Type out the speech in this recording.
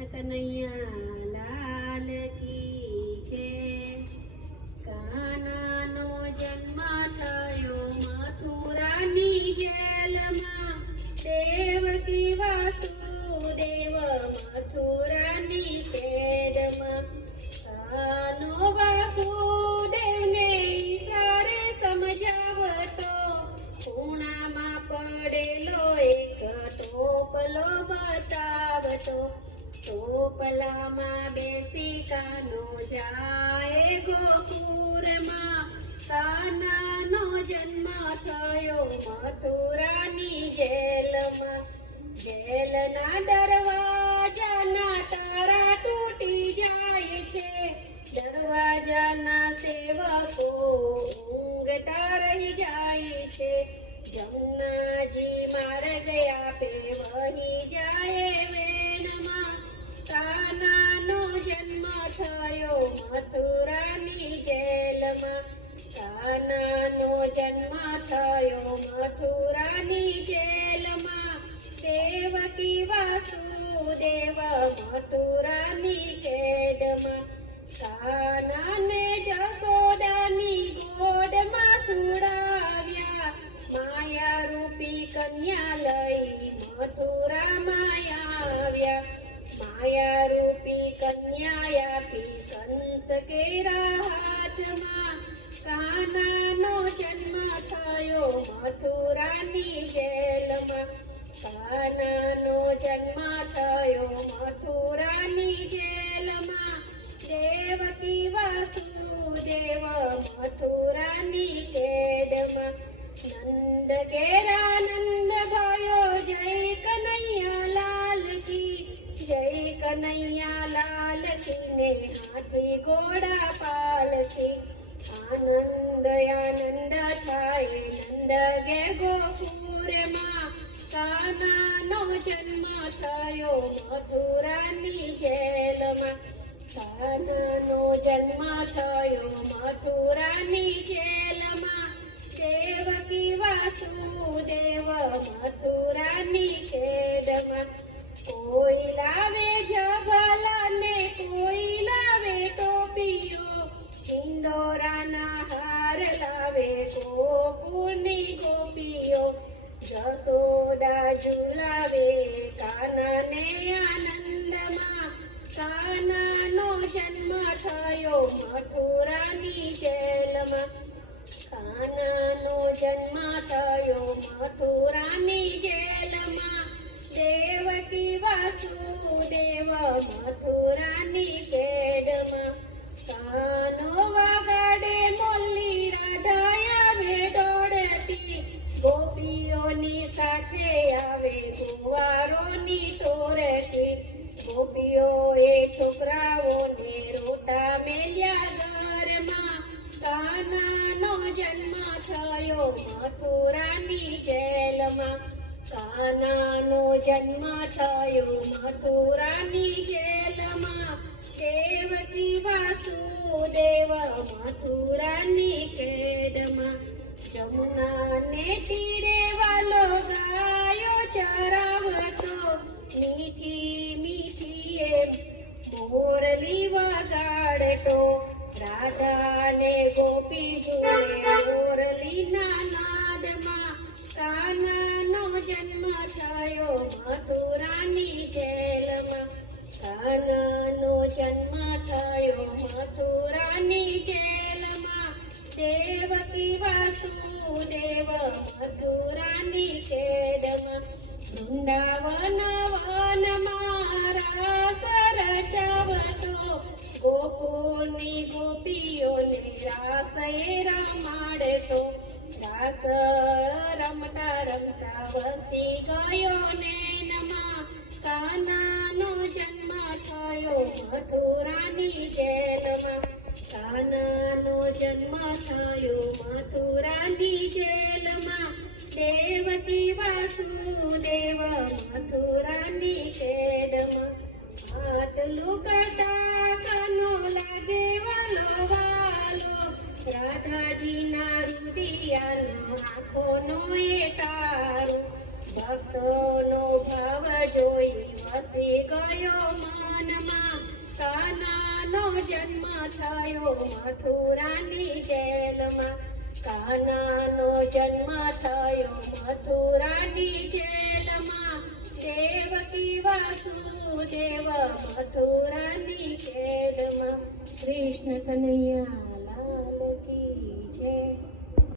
કનૈયા લાલ કી જય। કાનાનો જન્મ થયો મથુરાની જેલમાં, દેવકી વાસુદેવ મથુરાની કેદમાં। કાનો વાસુદેવને ઈશારે સમજાવતો, ખૂણામાં પડેલો એક ટોપલો બતાવતો। ટોપલામાં બેસી કાનો જાય ગોકુળમાં, કાનાનો જન્મ થયો મથુરાની જેલમાં। જેલના દરવાજાના તાળા તૂટી જાય છે, દરવાજાના સેવકો ઊંઘતા રહી જાય છે। જમનાજી માર્ગ આપે વહી જાય વેણમાં, કાનાનો જન્મ થયો મથુરાની જેલમાં। કાનાનો જન્મ થયો મથુરાની જેલમાં, દેવકી વાસુદેવ મથુરાની કેદમાં। કાનાને જશોદાની ગોદમાં સુડાવ્યા, માયા રૂપી કન્યા લઈ મથુરામાં આવ્યા। માયા રૂપી કન્યા આપી કંસ કેરા હાથમાં, કાનાનો જન્મ થયો મથુરાની જેલમાં। કાનાનો જન્મ થયો મથુરાની જેલમાં, દેવકી વાસુદેવ મથુરાની કેદમાં। નંદ કેરા નંદ ભયો જય કનૈયા લાલ કી જય। કનૈયા લાલ કી ને હાથી ઘોડા પાલકી, આનંદ આનંદ થાય નંદ ઘેર ગોકુળમાં, કાનાનો જન્મ થયો મથુરાની જેલમાં। કાનાનો જન્મ થયો મથુરાની જેલમાં, દેવકી વાસુદેવ મથુરાની કેદમાં। કોઈ લાવે જબલાને કોઈ લાવે ટોપીઓ, સિંદોરાના હાર લાવે ગોકુળની ગોપીઓ। જશોદા ઝુલાવે કાનાને આનંદમાં, કાનાનો જન્મ થયો મથુરાની જેલમાં। કાનાનો જન્મ થયો મથુરાની જેલમાં, દેવકી વાસુદેવ મથુરાની કેદમાં। કાનો વગાડે મોલ્લી રાધા આવે દોડતી, ગોપીઓની સાથે આવે કુંવારોની ટોળકી। ગોપીઓએ છોકરાઓને રોતા મેલ્યા ઘરમાં, કાનાનો જન્મ થયો મથુરાની જેલમાં। કાનાનો જન્મ થયો મથુરાની જેલમાં, દેવકી વાસુદેવ મથુરાની કેદમાં। જમુનાને તીરે વાલો ગાયો ચરાવતો, મીઠી મીઠી એ મોરલી વગાડતો, રાધાને ગોપી જોડે મોરલીના નાદમાં, કાનાનો જન્મ થયો મથુરાની જેલમાં। કાનાનો જન્મ થયો મથુરાની જેલમાં, દેવકી વાસુદેવ મથુરાની કેદમાં। વૃંદાવન વનમાં રાસ રચાવતો, ગોકુળની ગોપીઓને રાસે રમાડતો। રાસ રમતા રમતા વસી ગયો નૈનમાં, કાનાનો જન્મ થયો મથુરાની જેલમાં। કાનાનો જન્મ થયો મથુરાની જેલમાં, દેવકી વાસુદેવ મથુરાની કેદમાં। આટલું કરતા કાનો લાગે વાલો વાલો, રાધાજીના રૂપિયાનો આંખોનો એ તારો, ભક્તોનો ભાવ જોઈ વસી ગયો મનમાં કાનાનો જન્મ થયો મથુરાની જેલમાં કાનાનો જન્મ થયો મથુરાની જેલમાં દેવકી વાસુદેવ મથુરાની જેલમાં કૃષ્ણ કનૈયા લાલ કી